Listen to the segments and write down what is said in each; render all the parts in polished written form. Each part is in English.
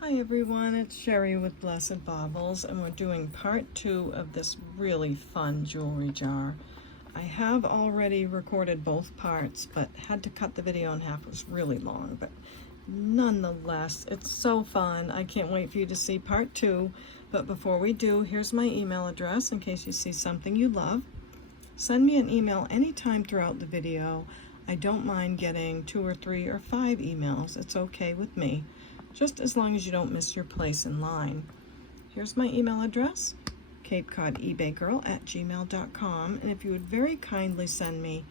Hi everyone, it's Sherry with Blessed Baubles, and we're doing part 2 of this really fun jewelry jar. I have already recorded both parts, but had to cut the video in half. It was really long, but nonetheless, it's so fun. I can't wait for you to see part 2. But before we do, here's my email address in case you see something you love. Send me an email anytime throughout the video. I don't mind getting 2 or 3 or 5 emails. It's okay with me, just as long as you don't miss your place in line. Here's my email address, CapeCodEbayGirl@gmail.com, and if you would very kindly send me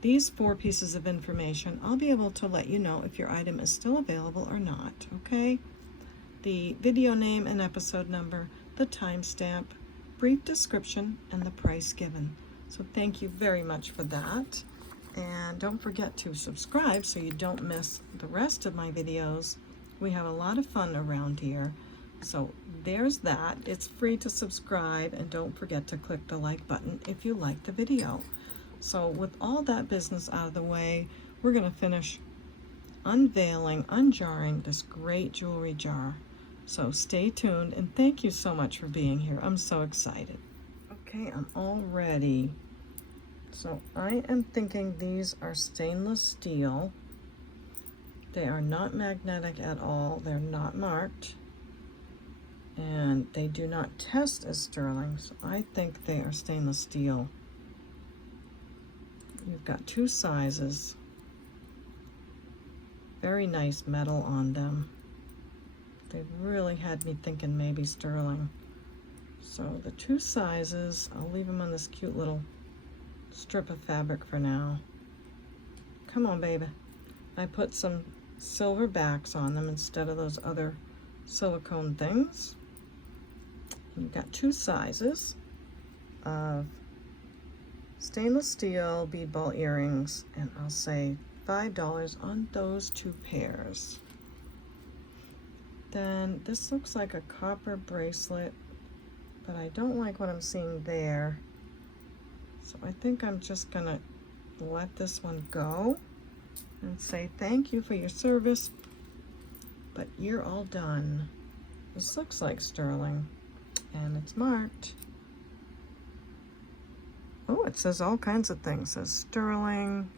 these 4 pieces of information, I'll be able to let you know if your item is still available or not, okay? The video name and episode number, the timestamp, brief description, and the price given. So thank you very much for that. And don't forget to subscribe so you don't miss the rest of my videos. We have a lot of fun around here. So there's that. It's free to subscribe, and don't forget to click the like button if you like the video. So with all that business out of the way, we're going to finish unveiling, unjarring this great jewelry jar. So stay tuned, and thank you so much for being here. I'm so excited. Okay, I'm all ready. So I am thinking these are stainless steel. They are not magnetic at all. They're not marked. And they do not test as sterling, so I think they are stainless steel. You've got 2 sizes. Very nice metal on them. They really had me thinking maybe sterling. So the 2 sizes, I'll leave them on this cute little strip of fabric for now. Come on, baby. I put some silver backs on them instead of those other silicone things. You've got 2 sizes of stainless steel bead ball earrings, and I'll say $5 on those 2 pairs. Then this looks like a copper bracelet, but I don't like what I'm seeing there. So I think I'm just gonna let this one go and say thank you for your service, but you're all done. This looks like sterling, and it's marked. Oh, it says all kinds of things. It says sterling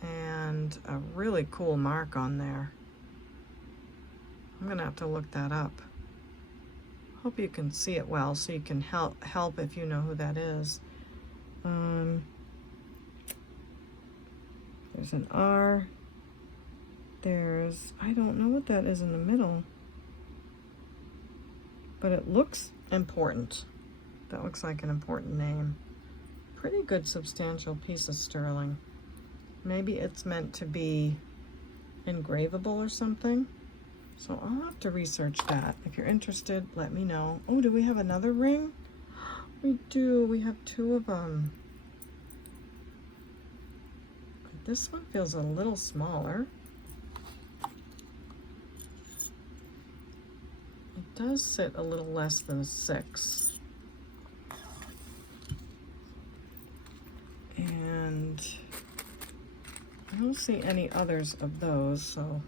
and a really cool mark on there. I'm gonna have to look that up. Hope you can see it well so you can help if you know who that is. There's an R. I don't know what that is in the middle, but it looks important. That looks like an important name. Pretty good substantial piece of sterling. Maybe it's meant to be engravable or something. So I'll have to research that. If you're interested, let me know. Oh, do we have another ring? We do. We have 2 of them. This one feels a little smaller. It does sit a little less than a 6. And I don't see any others of those, so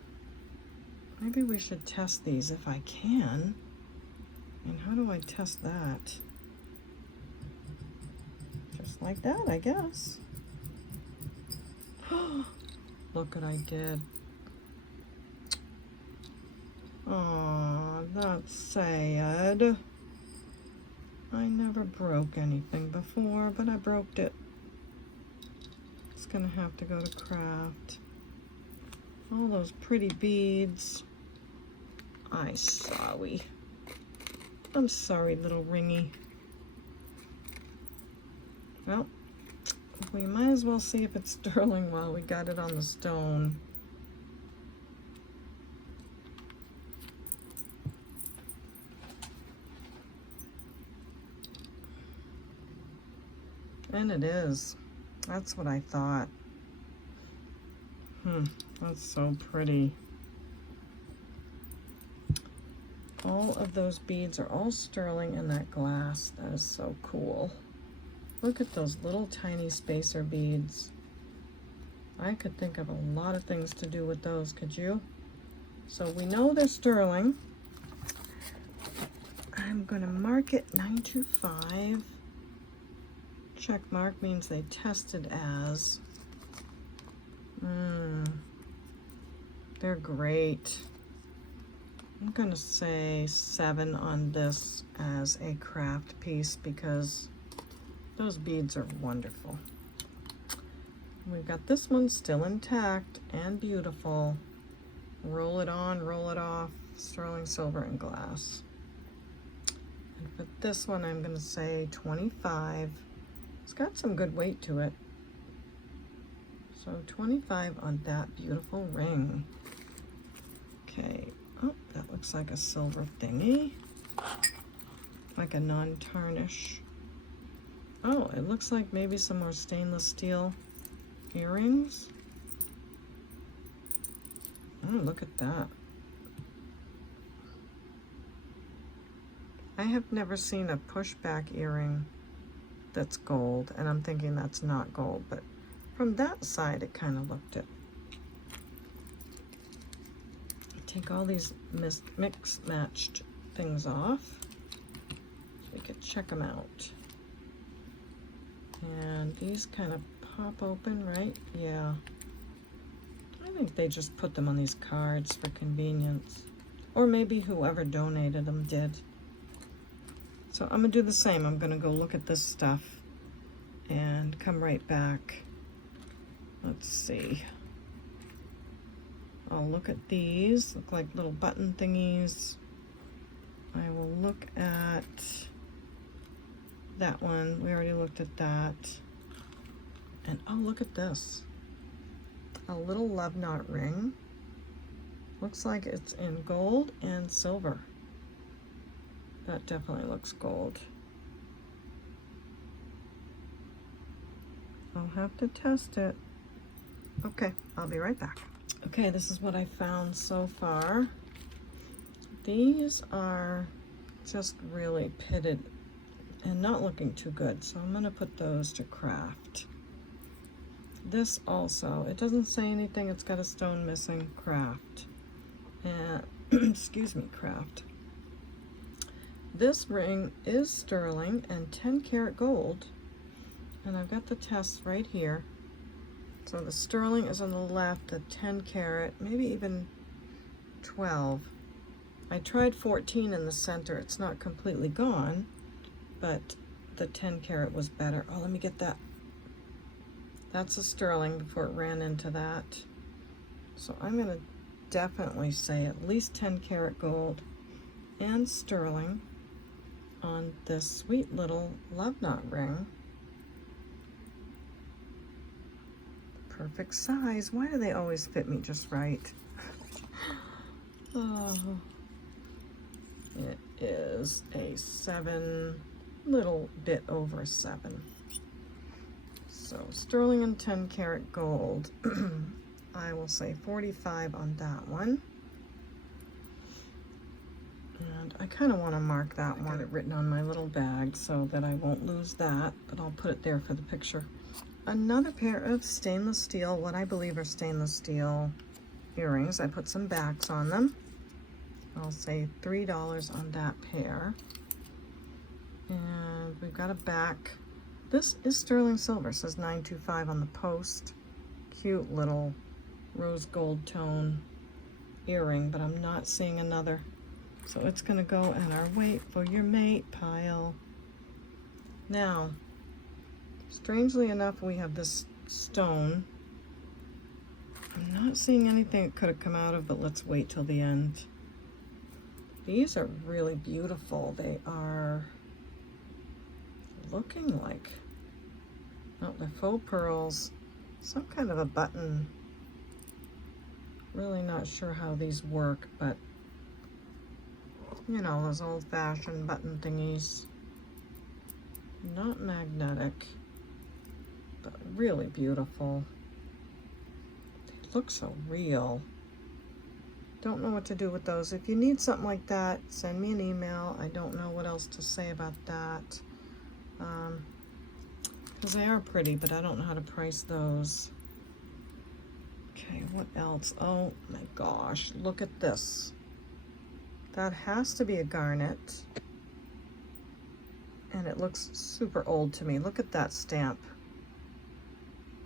maybe we should test these if I can. And how do I test that? Just like that, I guess. Look what I did. Oh, that's sad. I never broke anything before, but I broke it. It's gonna have to go to craft. All those pretty beads. I'm sorry, little ringy. Well, we might as well see if it's sterling while we got it on the stone. And it is. That's what I thought. That's so pretty. All of those beads are all sterling in that glass. That is so cool. Look at those little tiny spacer beads. I could think of a lot of things to do with those, could you? So we know they're sterling. I'm going to mark it 925. Check mark means they tested as. They're great. I'm going to say 7 on this as a craft piece because those beads are wonderful. We've got this one still intact and beautiful. Roll it on, roll it off, sterling silver and glass. And for this one, I'm going to say 25. It's got some good weight to it. So 25 on that beautiful ring. Okay, oh, that looks like a silver thingy. Like a non-tarnish. Oh, it looks like maybe some more stainless steel earrings. Oh, look at that. I have never seen a pushback earring that's gold, and I'm thinking that's not gold, but from that side it kind of looked it. Take all these mixed matched things off so we could check them out. And these kind of pop open, right? Yeah. I think they just put them on these cards for convenience. Or maybe whoever donated them did. So I'm going to do the same. I'm going to go look at this stuff and come right back. Let's see. I'll look at these. Look like little button thingies. I will look at that one. We already looked at that. And oh, look at this. A little love knot ring. Looks like it's in gold and silver. That definitely looks gold. I'll have to test it. Okay, I'll be right back. Okay, this is what I found so far. These are just really pitted and not looking too good, so I'm gonna put those to craft. This also, it doesn't say anything, it's got a stone missing, craft. And, excuse me, craft. This ring is sterling and 10 karat gold, and I've got the tests right here. So the sterling is on the left, the 10 karat, maybe even 12. I tried 14 in the center, it's not completely gone, but the 10 karat was better. Oh, let me get that. That's a sterling before it ran into that. So I'm gonna definitely say at least 10 karat gold and sterling on this sweet little love knot ring. Perfect size. Why do they always fit me just right? Oh, it is a 7, little bit over 7. So sterling and 10 karat gold. I will say 45 on that one. And I kind of want to mark that one. I got it written on my little bag so that I won't lose that, but I'll put it there for the picture. Another pair of stainless steel, what I believe are stainless steel earrings. I put some backs on them. I'll say $3 on that pair. And we've got a back. This is sterling silver, it says 925 on the post. Cute little rose gold tone earring, but I'm not seeing another. So it's gonna go in our wait for your mate pile. Now, strangely enough, we have this stone. I'm not seeing anything it could have come out of, but let's wait till the end. These are really beautiful. They are looking like, oh, they're faux pearls, some kind of a button. Really not sure how these work, but you know, those old-fashioned button thingies. Not magnetic, but really beautiful. They look so real. Don't know what to do with those. If you need something like that, send me an email. I don't know what else to say about that. Because they are pretty, but I don't know how to price those. Okay, what else? Oh my gosh, look at this. That has to be a garnet. And it looks super old to me. Look at that stamp.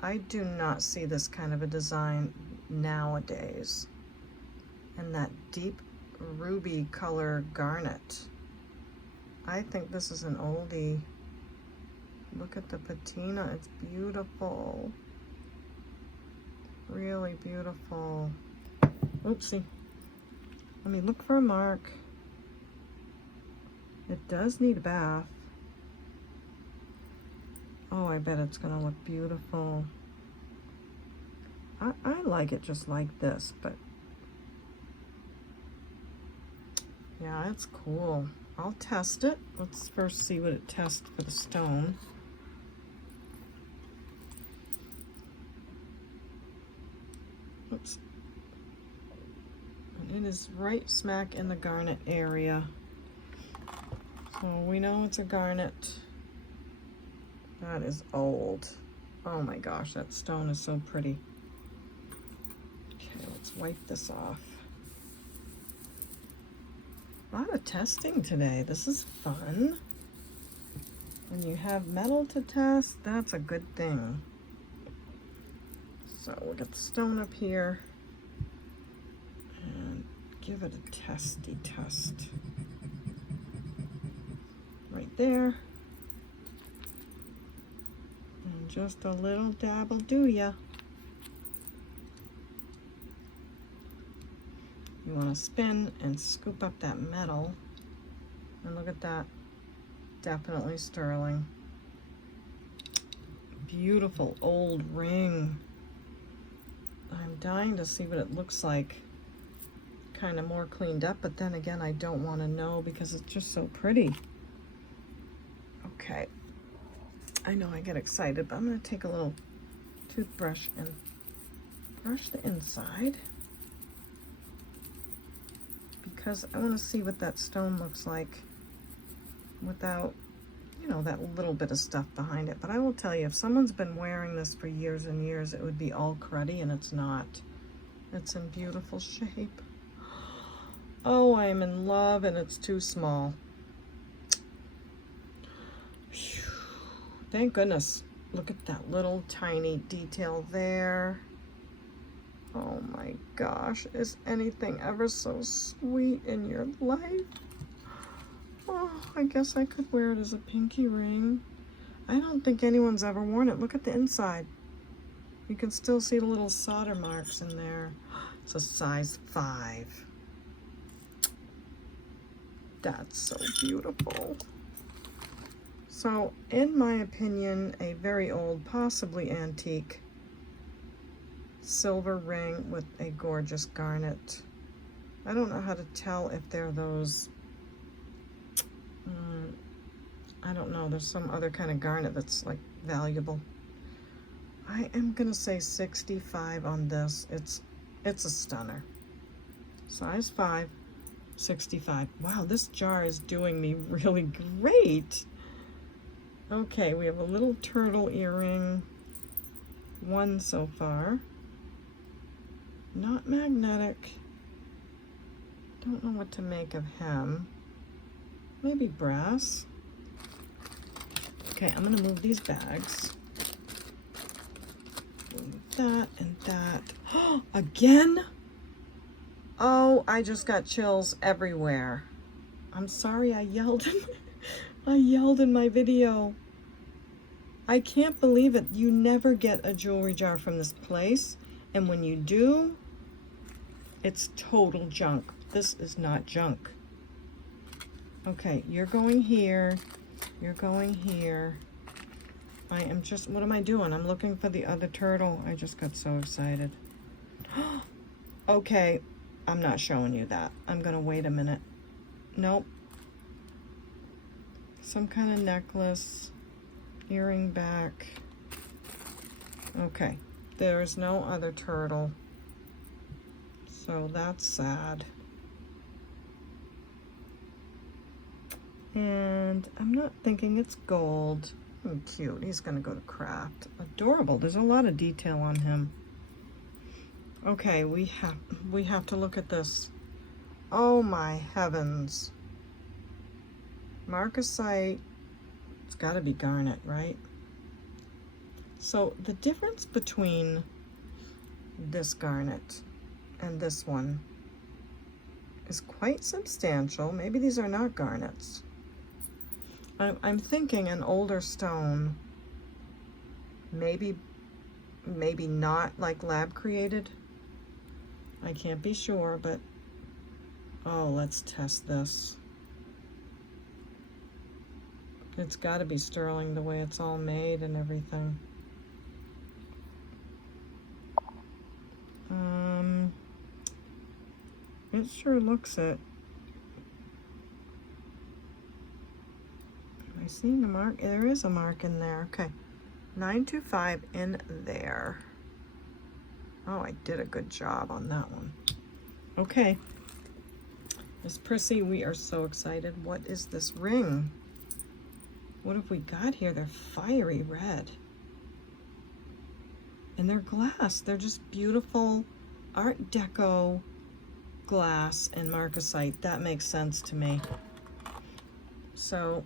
I do not see this kind of a design nowadays. And that deep ruby color garnet. I think this is an oldie. Look at the patina, it's beautiful. Really beautiful. Oopsie. Let me look for a mark. It does need a bath. Oh, I bet it's gonna look beautiful. I like it just like this, but yeah, it's cool. I'll test it. Let's first see what it tests for the stone. Oops. And it is right smack in the garnet area. So we know it's a garnet. That is old. Oh my gosh, that stone is so pretty. Okay, let's wipe this off. A lot of testing today. This is fun. When you have metal to test, that's a good thing. So we'll get the stone up here and give it a testy test. Right there. And just a little dab will do ya. You want to spin and scoop up that metal. And look at that. Definitely sterling. Beautiful old ring. I'm dying to see what it looks like. Kind of more cleaned up, but then again, I don't want to know because it's just so pretty. Okay. I know I get excited, but I'm going to take a little toothbrush and brush the inside because I want to see what that stone looks like without, you know, that little bit of stuff behind it. But I will tell you, if someone's been wearing this for years and years, it would be all cruddy, and it's not. It's in beautiful shape. Oh, I am in love, and it's too small. Whew. Thank goodness. Look at that little tiny detail there. Oh my gosh, is anything ever so sweet in your life? Oh, I guess I could wear it as a pinky ring. I don't think anyone's ever worn it. Look at the inside. You can still see the little solder marks in there. It's a size 5. That's so beautiful. So, in my opinion, a very old, possibly antique, silver ring with a gorgeous garnet. I don't know how to tell if they're those, I don't know, there's some other kind of garnet that's like valuable. I am gonna say 65 on this. It's a stunner. Size 5, 65. Wow, this jar is doing me really great. Okay, we have a little turtle earring. 1 so far. Not magnetic. Don't know what to make of him. Maybe brass. Okay, I'm gonna move these bags. Move that and that. Oh, again? Oh, I just got chills everywhere. I'm sorry I yelled. I yelled in my video. I can't believe it. You never get a jewelry jar from this place. And when you do, it's total junk. This is not junk. Okay, you're going here. You're going here. I am just, what am I doing? I'm looking for the other turtle. I just got so excited. Okay, I'm not showing you that. I'm gonna wait a minute. Nope. Some kind of necklace, earring back. Okay, there's no other turtle. So that's sad. And I'm not thinking it's gold. Oh, cute. He's gonna go to craft. Adorable. There's a lot of detail on him. Okay, we have to look at this. Oh my heavens. Marcasite, it's got to be garnet, right? So the difference between this garnet and this one is quite substantial. Maybe these are not garnets. I'm thinking an older stone, maybe not like lab created. I can't be sure, but oh, let's test this. It's got to be sterling the way it's all made and everything. It sure looks it. Am I seeing the mark? There is a mark in there. Okay. 925 in there. Oh, I did a good job on that one. Okay. Miss Prissy, we are so excited. What is this ring? What have we got here? They're fiery red. And they're glass. They're just beautiful Art Deco glass and marcasite. That makes sense to me. So,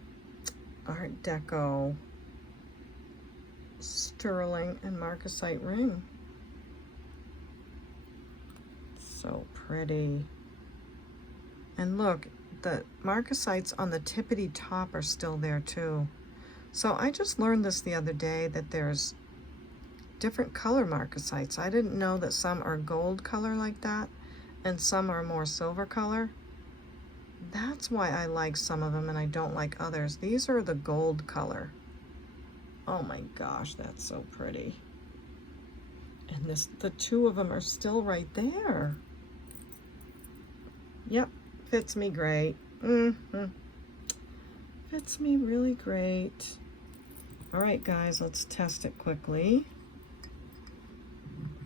Art Deco, sterling, and marcasite ring. So pretty. And look, the marcasites on the tippity top are still there too. So I just learned this the other day, that there's different color marcasites. I didn't know that some are gold color like that and some are more silver color. That's why I like some of them and I don't like others. These are the gold color. Oh my gosh, that's so pretty. And the two of them are still right there. Yep, fits me great. Fits me really great. All right, guys, let's test it quickly,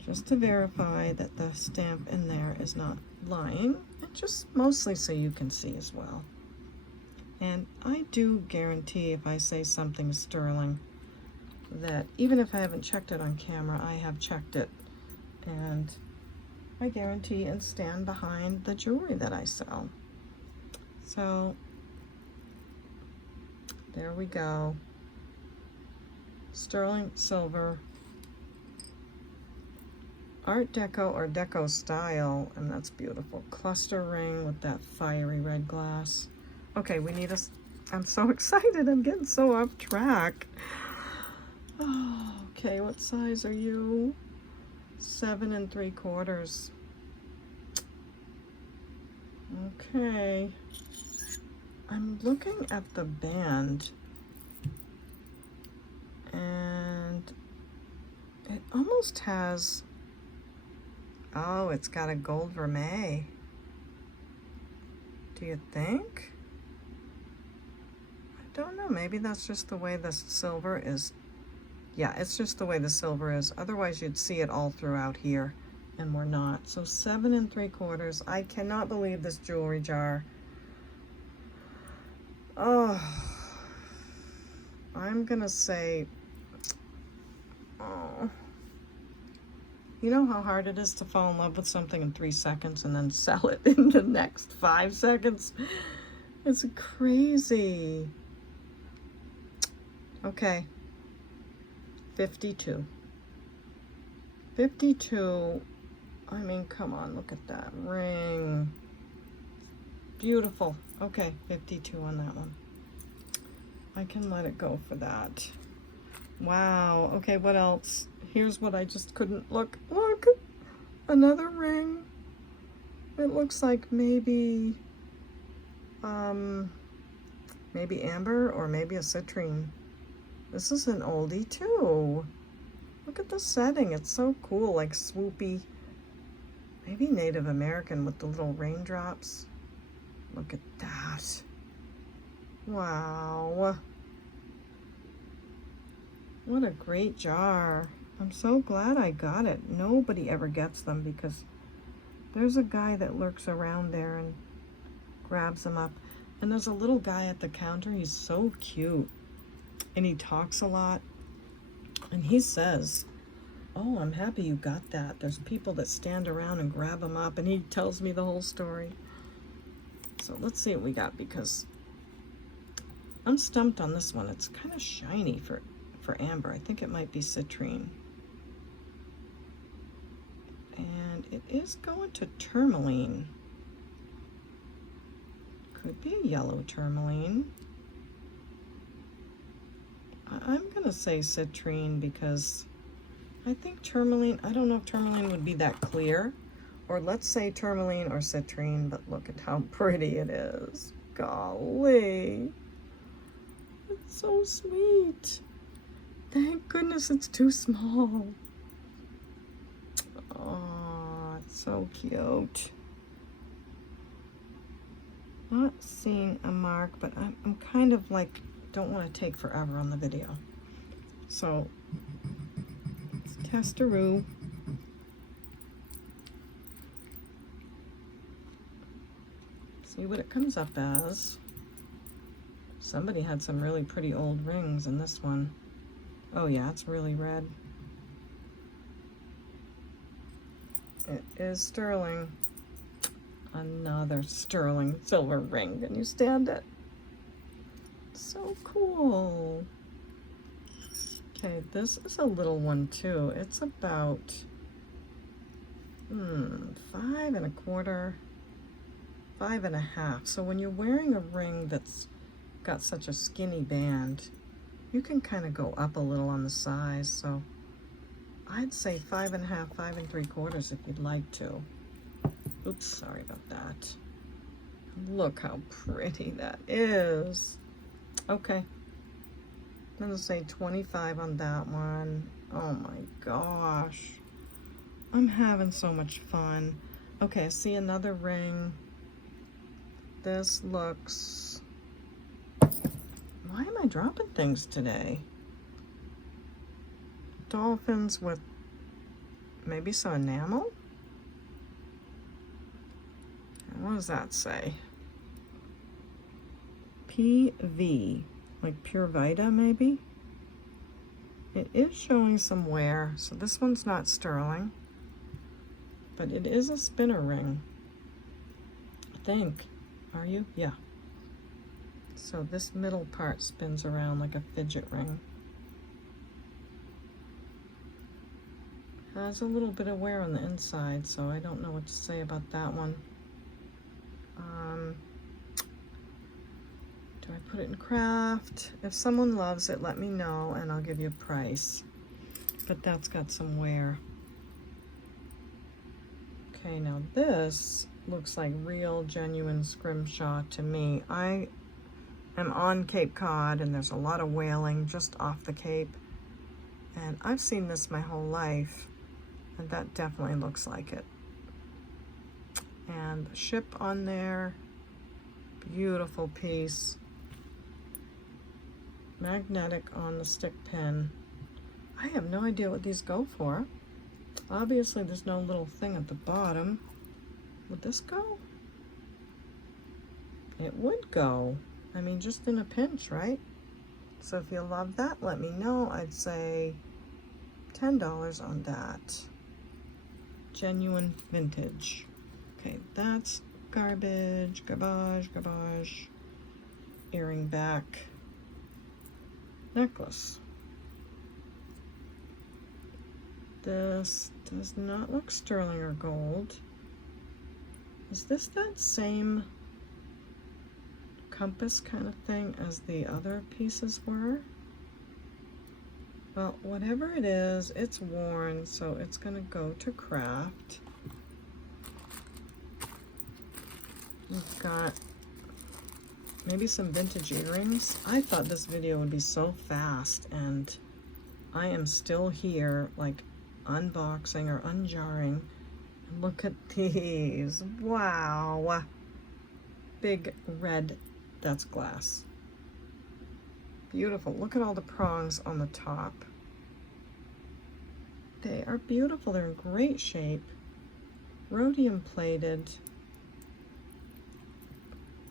just to verify that the stamp in there is not lying, and just mostly so you can see as well. And I do guarantee, if I say something sterling, that even if I haven't checked it on camera, I have checked it, and I guarantee and stand behind the jewelry that I sell. So there we go. Sterling silver, Art Deco or Deco style, and that's beautiful. Cluster ring with that fiery red glass. Okay, we need I'm so excited. I'm getting so off track. Oh, okay, what size are you? 7 3/4. Okay. I'm looking at the band, and it almost has, oh, it's got a gold vermeil. Do you think? I don't know, maybe that's just the way the silver is. Yeah, it's just the way the silver is. Otherwise you'd see it all throughout here, and we're not. So 7 3/4. I cannot believe this jewelry jar. Oh, I'm gonna say, oh, you know how hard it is to fall in love with something in 3 seconds and then sell it in the next 5 seconds? It's crazy. Okay, 52. 52. I mean, come on, look at that ring. Beautiful. Okay, 52 on that one. I can let it go for that. Wow. Okay, what else? Here's what I just couldn't look. Look! Another ring. It looks like maybe amber or maybe a citrine. This is an oldie too. Look at the setting. It's so cool, like swoopy. Maybe Native American with the little raindrops. Look at that. Wow. What a great jar. I'm so glad I got it. Nobody ever gets them because there's a guy that lurks around there and grabs them up. And there's a little guy at the counter. He's so cute. And he talks a lot. And he says, Oh, I'm happy you got that. There's people that stand around and grab them up, and he tells me the whole story. So let's see what we got, because I'm stumped on this one. It's kind of shiny for amber. I think it might be citrine. And it is going to tourmaline. Could be a yellow tourmaline. I'm gonna say citrine because I think tourmaline, I don't know if tourmaline would be that clear, or let's say tourmaline or citrine, but look at how pretty it is. Golly, it's so sweet. Thank goodness it's too small. Oh, it's so cute. Not seeing a mark, but I'm kind of like, don't want to take forever on the video. So, let's test-a-roo. See what it comes up as. Somebody had some really pretty old rings in this one. Oh yeah, it's really red. It is sterling. Another sterling silver ring. Can you stand it? So cool. Okay, this is a little one too. It's about 5 1/4, 5 1/2. So when you're wearing a ring that's got such a skinny band, you can kind of go up a little on the size. So I'd say 5 1/2, 5 3/4 if you'd like to. Oops, sorry about that. Look how pretty that is. Okay, I'm gonna say 25 on that one. Oh my gosh, I'm having so much fun. Okay, I see another ring. This looks, why am I dropping things today? Dolphins with maybe some enamel? What does that say? PV, like Pure Vita maybe? It is showing some wear, so this one's not sterling, but it is a spinner ring, I think. Are you? Yeah. So this middle part spins around like a fidget ring. Has a little bit of wear on the inside, so I don't know what to say about that one. Do I put it in craft? If someone loves it, let me know and I'll give you a price. But that's got some wear. Okay, now this looks like real genuine scrimshaw to me. I am on Cape Cod and there's a lot of whaling just off the Cape. And I've seen this my whole life, and that definitely looks like it. And the ship on there, beautiful piece. Magnetic on the stick pin. I have no idea what these go for. Obviously there's no little thing at the bottom. Would this go? It would go. I mean, just in a pinch, right? So if you love that, let me know. I'd say $10 on that. Genuine vintage. Okay, that's garbage, garbage. Earring back. Necklace. This does not look sterling or gold. Is this that same compass kind of thing as the other pieces were? Well, whatever it is, it's worn, so it's gonna go to craft. We've got maybe some vintage earrings. I thought this video would be so fast, and I am still here, like, unboxing or unjarring. Look at these. Wow. Big red, that's glass. Beautiful. Look at all the prongs on the top. They are beautiful. They're in great shape. Rhodium plated.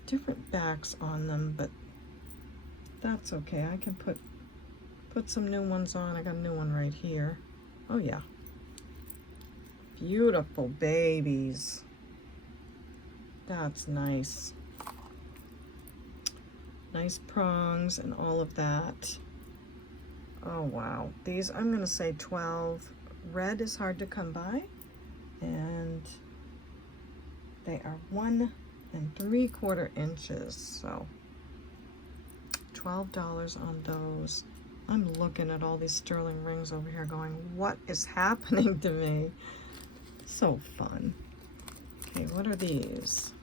Different backs on them, but that's okay. I can put some new ones on. I got a new one right here. Oh yeah, Beautiful babies. That's nice. Nice prongs and all of that. Oh wow, these I'm gonna say 12. Red is hard to come by, and they are 1 3/4 inches, so $12 on those. I'm looking at all these sterling rings over here going, what is happening to me? So fun. Okay, what are these?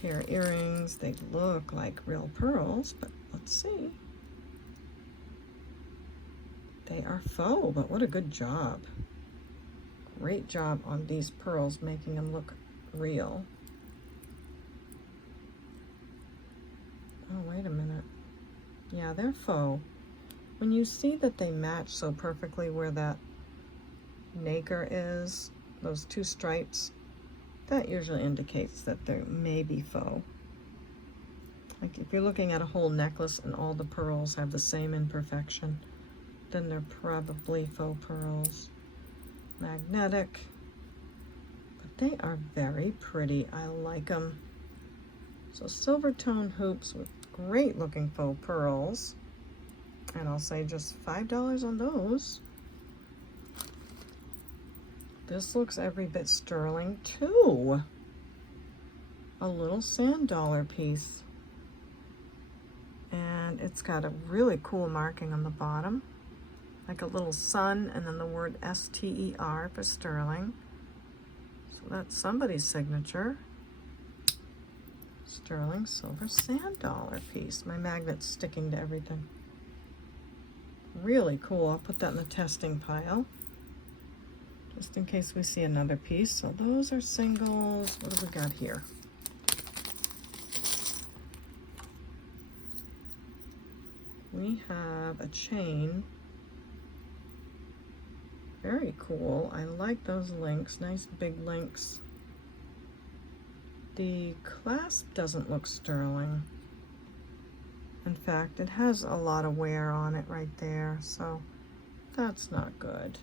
Pair of earrings. They look like real pearls, but let's see. They are faux, but what a good job. Great job on these pearls, making them look real. Oh, wait a minute. Yeah, they're faux. When you see that they match so perfectly where that nacre is, those two stripes, that usually indicates that they may be faux. Like if you're looking at a whole necklace and all the pearls have the same imperfection, then they're probably faux pearls. Magnetic, but they are very pretty. I like them. So silver tone hoops with great looking faux pearls, and I'll say just $5 on those. This looks every bit sterling too. A little sand dollar piece, and it's got a really cool marking on the bottom, like a little sun and then the word S-T-E-R for sterling. So that's somebody's signature. Sterling silver sand dollar piece. My magnet's sticking to everything. Really cool. I'll put that in the testing pile, just in case we see another piece. So those are singles. What do we got here? We have a chain. Very cool. I like those links. Nice big links. The clasp doesn't look sterling. In fact, it has a lot of wear on it right there, so that's not good.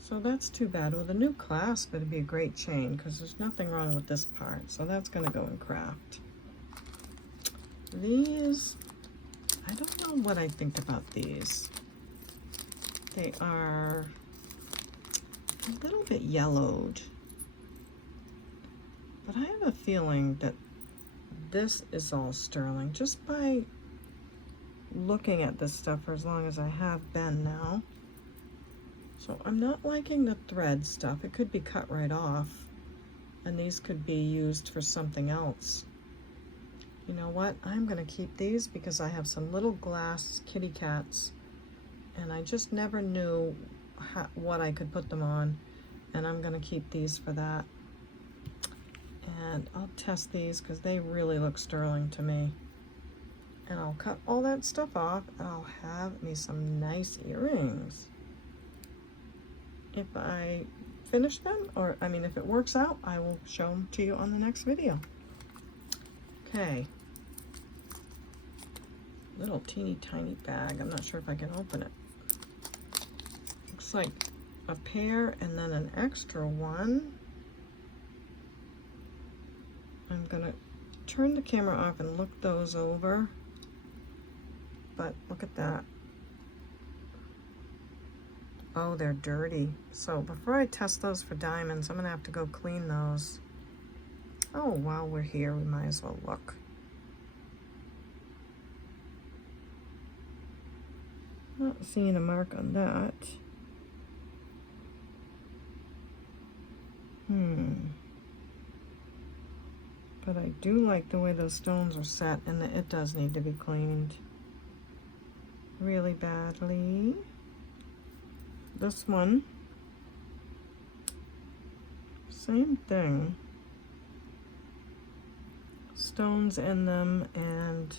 So that's too bad. With a new clasp, it'd be a great chain because there's nothing wrong with this part. So that's going to go in craft. These, I don't know what I think about these. They are a little bit yellowed, but I have a feeling that this is all sterling just by looking at this stuff for as long as I have been now. So I'm not liking the thread stuff. It could be cut right off, and these could be used for something else. You know what? I'm going to keep these because I have some little glass kitty cats, and I just never knew what I could put them on, and I'm going to keep these for that. And I'll test these because they really look sterling to me. And I'll cut all that stuff off, and I'll have me some nice earrings. If I finish them, or I mean if it works out, I will show them to you on the next video. Okay. Little teeny tiny bag. I'm not sure if I can open it. Looks like a pair and then an extra one. I'm gonna turn the camera off and look those over. But look at that. Oh, they're dirty. So before I test those for diamonds, I'm gonna have to go clean those. Oh, while we're here, we might as well look. Not seeing a mark on that. But I do like the way those stones are set, and it does need to be cleaned really badly. This one, same thing. Stones in them, and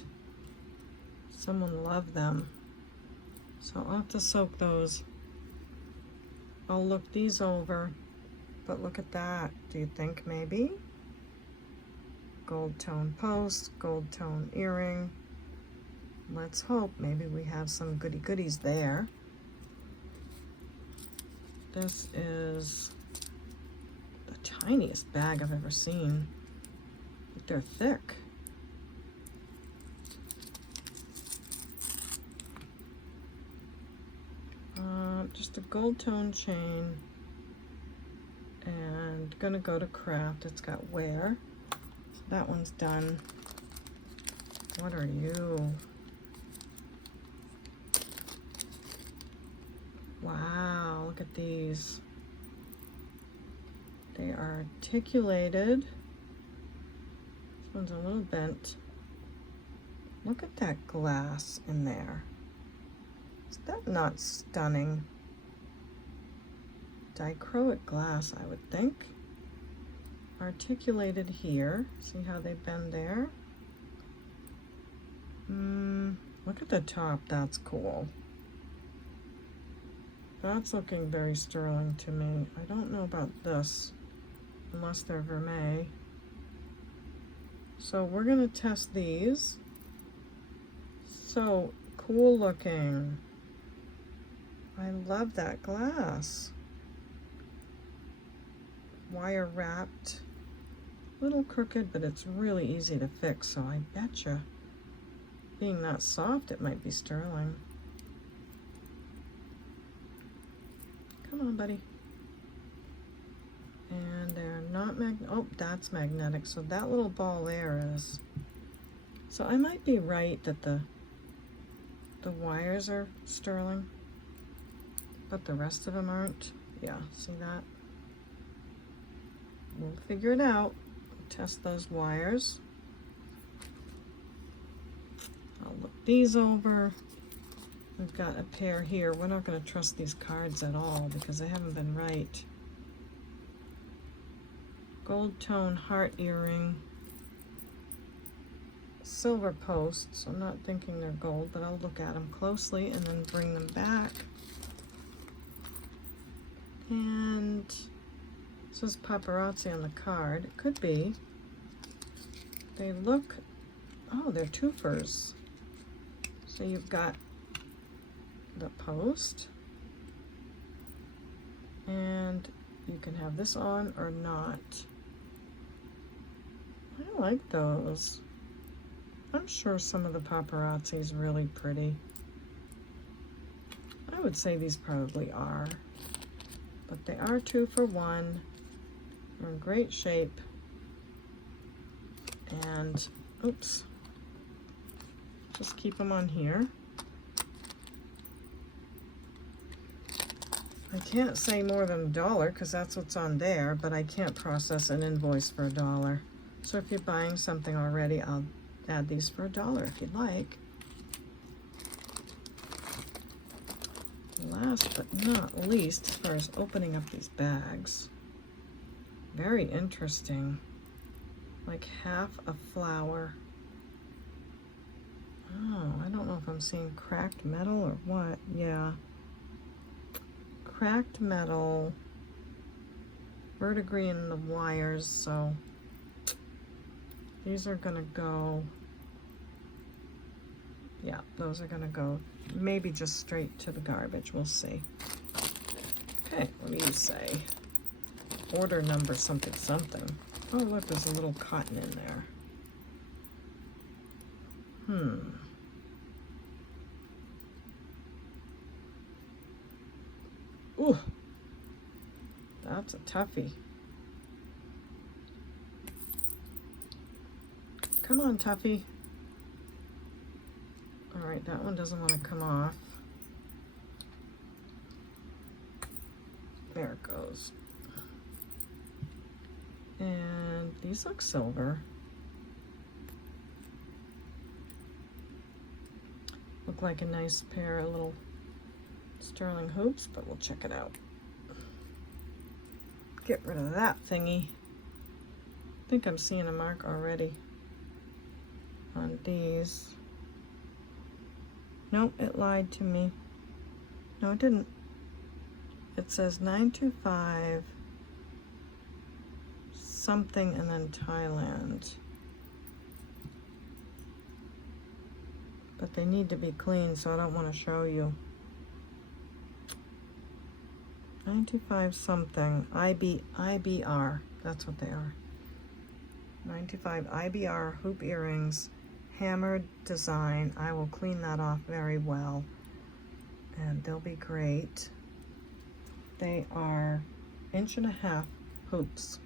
someone loved them. So I'll have to soak those. I'll look these over, but look at that. Do you think maybe? Gold tone post, gold tone earring. Let's hope maybe we have some goodies there. This is the tiniest bag I've ever seen. But they're thick. Just a gold tone chain, and gonna go to craft. It's got wear, so that one's done. What are you? Wow, look at these. They are articulated. This one's a little bent. Look at that glass in there. Is that not stunning? Dichroic glass, I would think. Articulated here. See how they bend there? Look at the top. That's cool. That's looking very sterling to me. I don't know about this, unless they're vermeil. So we're gonna test these. So cool looking. I love that glass. Wire wrapped, a little crooked, but it's really easy to fix, so I betcha, being that soft, it might be sterling. Come on, buddy. And they're not oh, that's magnetic, so that little ball there is. So I might be right that the wires are sterling, but the rest of them aren't. Yeah, see that? We'll figure it out. Test those wires. I'll look these over. We've got a pair here. We're not going to trust these cards at all because they haven't been right. Gold tone heart earring. Silver posts. I'm not thinking they're gold, but I'll look at them closely and then bring them back. And this is paparazzi on the card. It could be. They look, oh, they're twofers. So you've got the post, and you can have this on or not. I like those. I'm sure some of the paparazzi is really pretty. I would say these probably are, but they are 2 for 1. They're in great shape. And, oops, just keep them on here. I can't say more than $1 because that's what's on there, but I can't process an invoice for $1. So if you're buying something already, I'll add these for $1 if you'd like. Last but not least, as far as opening up these bags, very interesting. Like half a flower. Oh, I don't know if I'm seeing cracked metal or what. Yeah. Cracked metal. Verdigris in the wires, so these are gonna go, yeah, those are gonna go maybe just straight to the garbage. We'll see. Okay, what do you say? Order number something something. Oh, look, there's a little cotton in there. Ooh, that's a toughie. Come on, toughie. All right, that one doesn't want to come off. There it goes. And these look silver. Look like a nice pair of little sterling hoops, but we'll check it out. Get rid of that thingy. I think I'm seeing a mark already on these. Nope, it lied to me. No, it didn't. It says 925 something and then Thailand. But they need to be clean, so I don't want to show you. 95 something. IBR. That's what they are. 95 IBR hoop earrings. Hammered design. I will clean that off very well. And they'll be great. They are 1.5 hoops.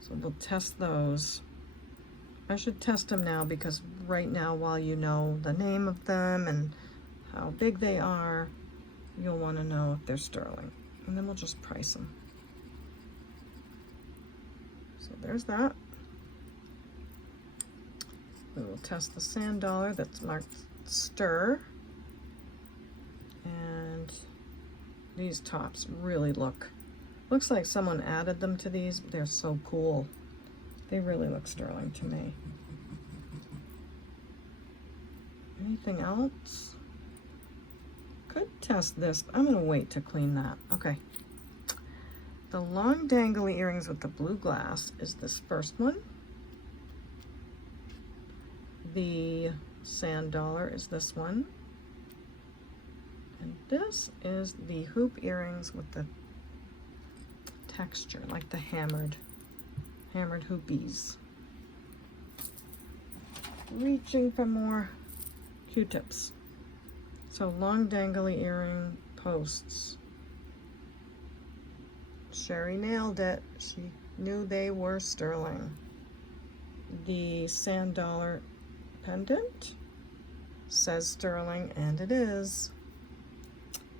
So we'll test those. I should test them now because right now, while you know the name of them and how big they are, you'll want to know if they're sterling. And then we'll just price them. So there's that. We will test the sand dollar that's marked stir. And these tops really looks like someone added them to these. They're so cool. They really look sterling to me. Anything else? Could test this. I'm gonna wait to clean that. Okay. The long dangly earrings with the blue glass is this first one. The sand dollar is this one. And this is the hoop earrings with the texture, like the hammered hoopies. Reaching for more Q-tips. So long dangly earring posts. Sherry nailed it. She knew they were sterling. The sand dollar pendant says sterling, and it is.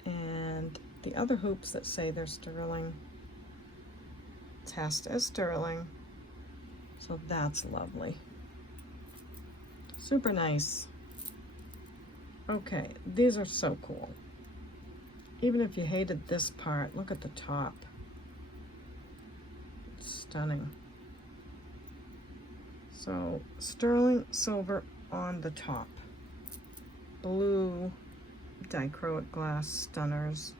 And the other hoops that say they're sterling test as sterling. So that's lovely. Super nice. Okay, these are so cool. Even if you hated this part, look at the top. It's stunning. So sterling silver on the top. Blue dichroic glass stunners.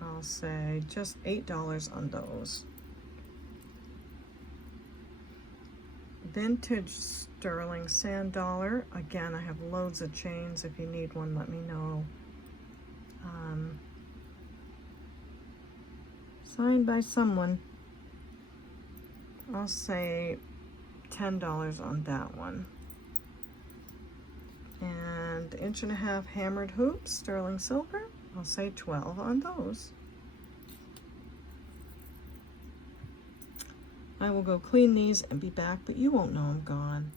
I'll say just $8 on those. Vintage sterling sand dollar. Again, I have loads of chains. If you need one, let me know. Signed by someone. I'll say $10 on that one. And 1.5 hammered hoops, sterling silver. I'll say 12 on those. I will go clean these and be back, but you won't know I'm gone.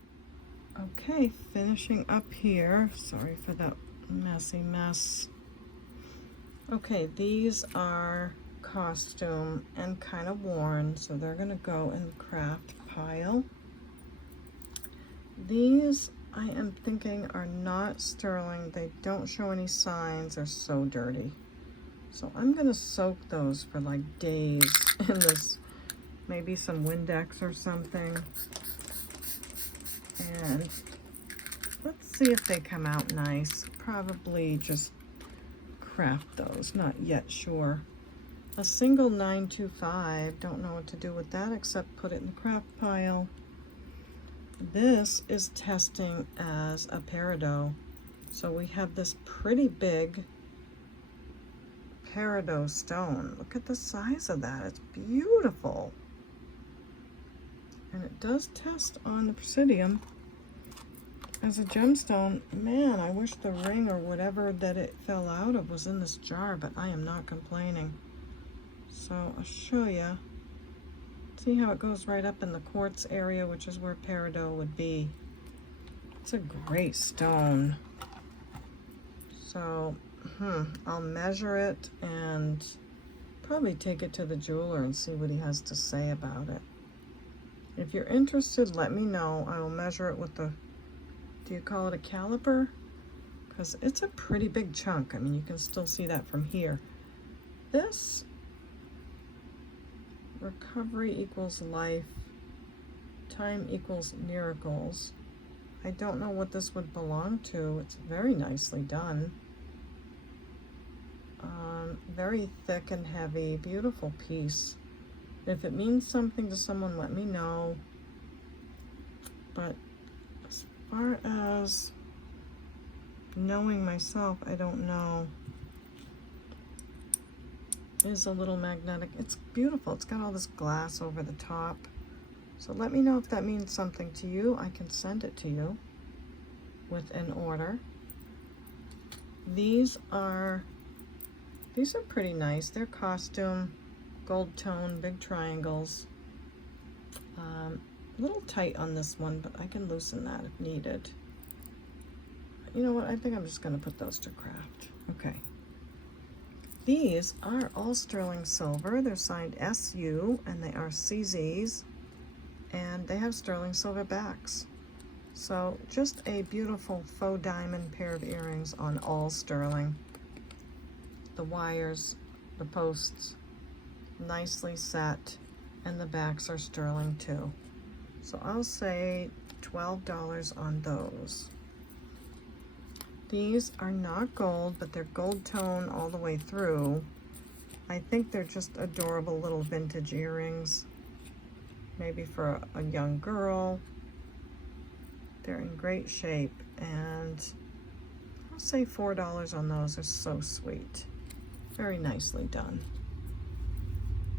Okay, finishing up here. Sorry for that messy mess. Okay, these are costume and kind of worn, so they're gonna go in the craft pile. These I am thinking are not sterling. They don't show any signs. They're so dirty. So I'm gonna soak those for like days in this, maybe some Windex or something. And let's see if they come out nice. Probably just craft those, not yet sure. A single 925, don't know what to do with that except put it in the craft pile. This is testing as a peridot. So we have this pretty big peridot stone. Look at the size of that, it's beautiful. And it does test on the Presidium as a gemstone. Man, I wish the ring or whatever that it fell out of was in this jar, but I am not complaining. So I'll show you. See how it goes right up in the quartz area, which is where peridot would be. It's a great stone. So, I'll measure it and probably take it to the jeweler and see what he has to say about it. If you're interested, let me know. I will measure it with the, do you call it a caliper? Because it's a pretty big chunk. I mean, you can still see that from here. This recovery equals life, time equals miracles. I don't know what this would belong to. It's very nicely done. Very thick and heavy, beautiful piece. If it means something to someone, let me know. But as far as knowing myself, I don't know. is a little magnetic. It's beautiful. It's got all this glass over the top. So let me know if that means something to you. I can send it to you with an order. These are pretty nice. They're costume, gold tone, big triangles. A little tight on this one, but I can loosen that if needed. You know what? I think I'm just going to put those to craft. Okay. These are all sterling silver. They're signed SU, and they are CZs, and they have sterling silver backs. So just a beautiful faux diamond pair of earrings on all sterling. The wires, the posts, nicely set, and the backs are sterling too. So I'll say $12 on those. These are not gold, but they're gold tone all the way through. I think they're just adorable little vintage earrings, maybe for a young girl. They're in great shape, and I'll say $4 on those. Are so sweet. Very nicely done.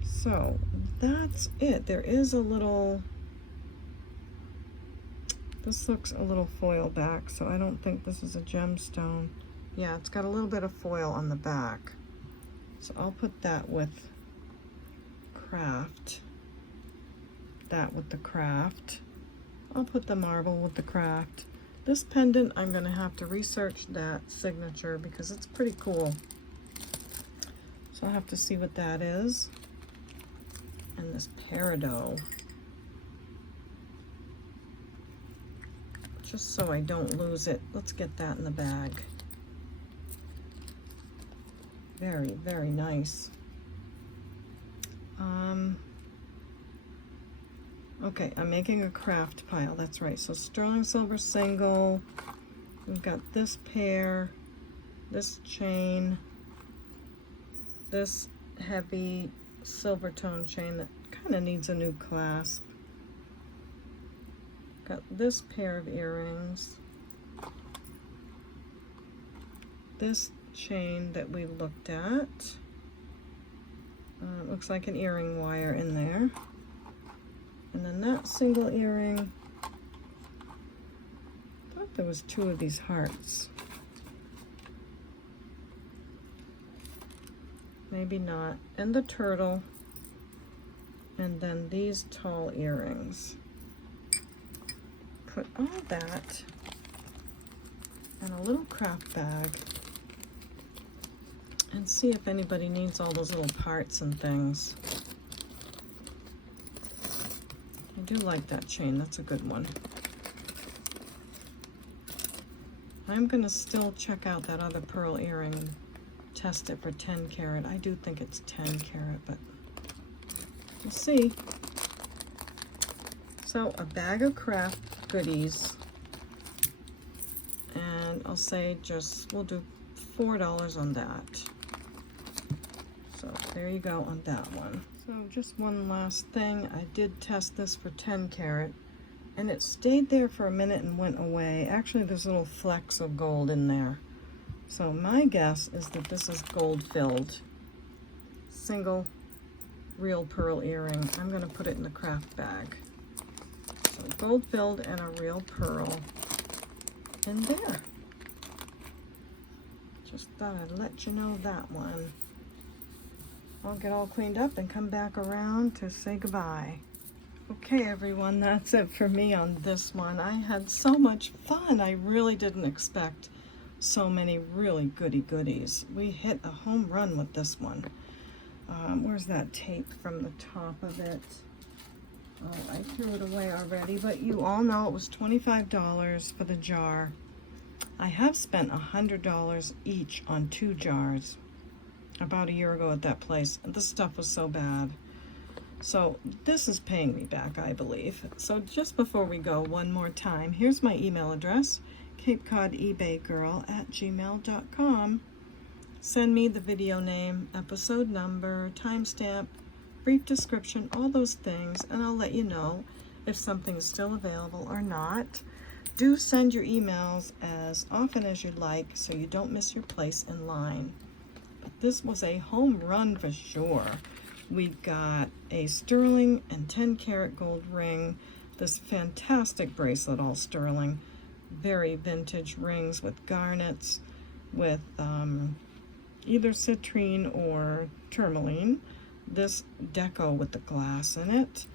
So that's it. There is a little, this looks a little foil back, so I don't think this is a gemstone. Yeah, it's got a little bit of foil on the back. So I'll put that with craft. That with the craft. I'll put the marble with the craft. This pendant, I'm going to have to research that signature because it's pretty cool. So I'll have to see what that is. And this peridot. Just so I don't lose it. Let's get that in the bag. Very, very nice. Okay, I'm making a craft pile, that's right. So sterling silver single, we've got this pair, this chain, this heavy silver tone chain that kind of needs a new clasp. Got this pair of earrings, this chain that we looked at, looks like an earring wire in there. And then that single earring, I thought there was two of these hearts. Maybe not. And the turtle. And then these tall earrings. Put all that in a little craft bag and see if anybody needs all those little parts and things. I do like that chain, that's a good one. I'm gonna still check out that other pearl earring and test it for 10 karat. I do think it's 10 karat, but we'll see. So a bag of craft goodies, and I'll say we'll do $4 on that. So there you go on that one. So just one last thing, I did test this for 10 karat, and it stayed there for a minute and went away. Actually, there's little flecks of gold in there. So my guess is that this is gold filled. Single real pearl earring. I'm gonna put it in the craft bag. So gold filled and a real pearl in there. Just thought I'd let you know that one. I'll get all cleaned up and come back around to say goodbye. Okay, everyone, that's it for me on this one. I had so much fun. I really didn't expect so many really goodies. We hit a home run with this one. Where's that tape from the top of it? Oh, I threw it away already, but you all know it was $25 for the jar. I have spent $100 each on 2 jars about a year ago at that place, and the stuff was so bad. So this is paying me back, I believe. So just before we go, one more time, here's my email address, CapeCodEbayGirl@gmail.com. Send me the video name, episode number, timestamp, brief description, all those things, and I'll let you know if something is still available or not. Do send your emails as often as you'd like so you don't miss your place in line. But This was a home run for sure. We got a sterling and 10-karat gold ring, this fantastic bracelet, all sterling, very vintage rings with garnets, with either citrine or tourmaline. This deco with the glass in it.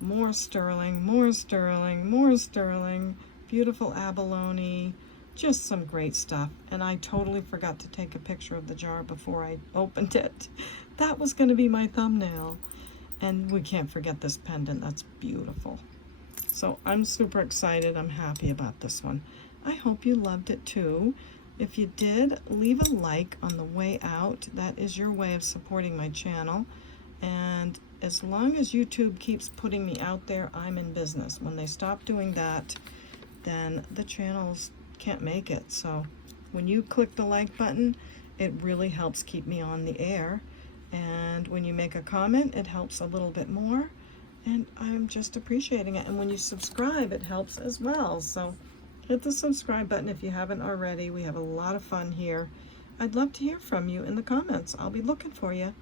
More sterling, more sterling, more sterling. Beautiful abalone. Just some great stuff. And I totally forgot to take a picture of the jar before I opened it. That was going to be my thumbnail. And we can't forget this pendant. That's beautiful. So I'm super excited. I'm happy about this one. I hope you loved it too. If you did, leave a like on the way out. That is your way of supporting my channel. And as long as YouTube keeps putting me out there, I'm in business. When they stop doing that, then the channels can't make it. So when you click the like button, it really helps keep me on the air. And when you make a comment, it helps a little bit more. And I'm just appreciating it. And when you subscribe, it helps as well. So hit the subscribe button if you haven't already. We have a lot of fun here. I'd love to hear from you in the comments. I'll be looking for you.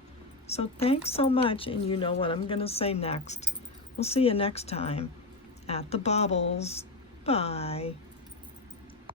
So thanks so much, and you know what I'm going to say next. We'll see you next time at the Baubles. Bye.